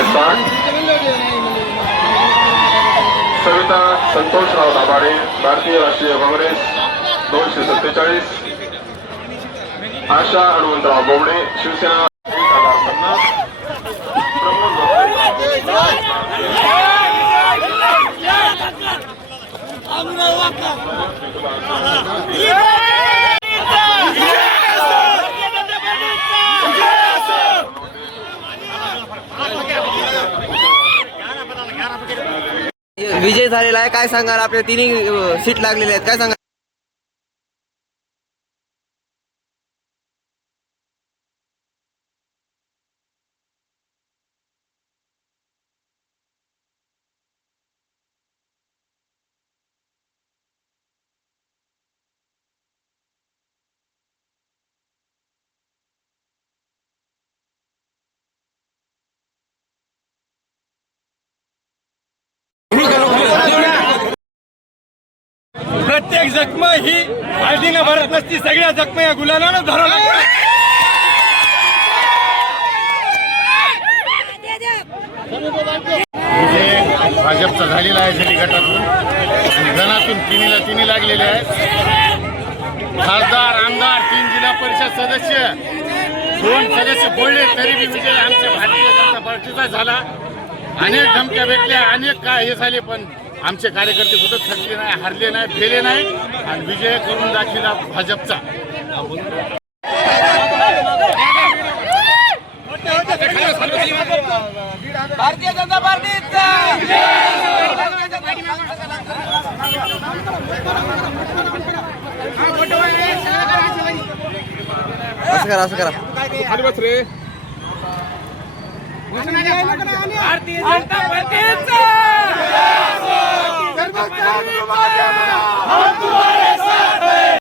एकशे सविता संतोषराव दाभाडे भारतीय राष्ट्रीय काँग्रेस दोनशे सत्तेचाळीस. आशा हनुमंतराव बोबडे शिवसेना एक हजार पन्नास विजय झालेला आहे. काय सांगाल? आपल्या तिन्ही अ, सीट लागलेल्या आहेत. काय सांगाल? प्रत्येक जखम ही आजीनं भरत नसती. सगळ्या जखमा या गुलाबानं धरावं लागतात भाजपचा झालेला आहे झेली गटातून. आणि गणातून तिन्हीला तिन्ही लागलेले आहेत. खासदार आमदार तीन जिल्हा परिषद सदस्य. दोन सदस्य बोलले तरी बी विजय आमच्या भारतीय जनता पार्टीचा झाला. अनेक धमक्या भेटल्या अनेक काय हे झाले पण आमचे कार्यकर्ते कुठं थकले नाही हरले नाही फेले नाही आणि विजय करून दाखविला भाजपचा. भारतीय जनता असं करा असं करा. भारतीय जनता पार्टीचा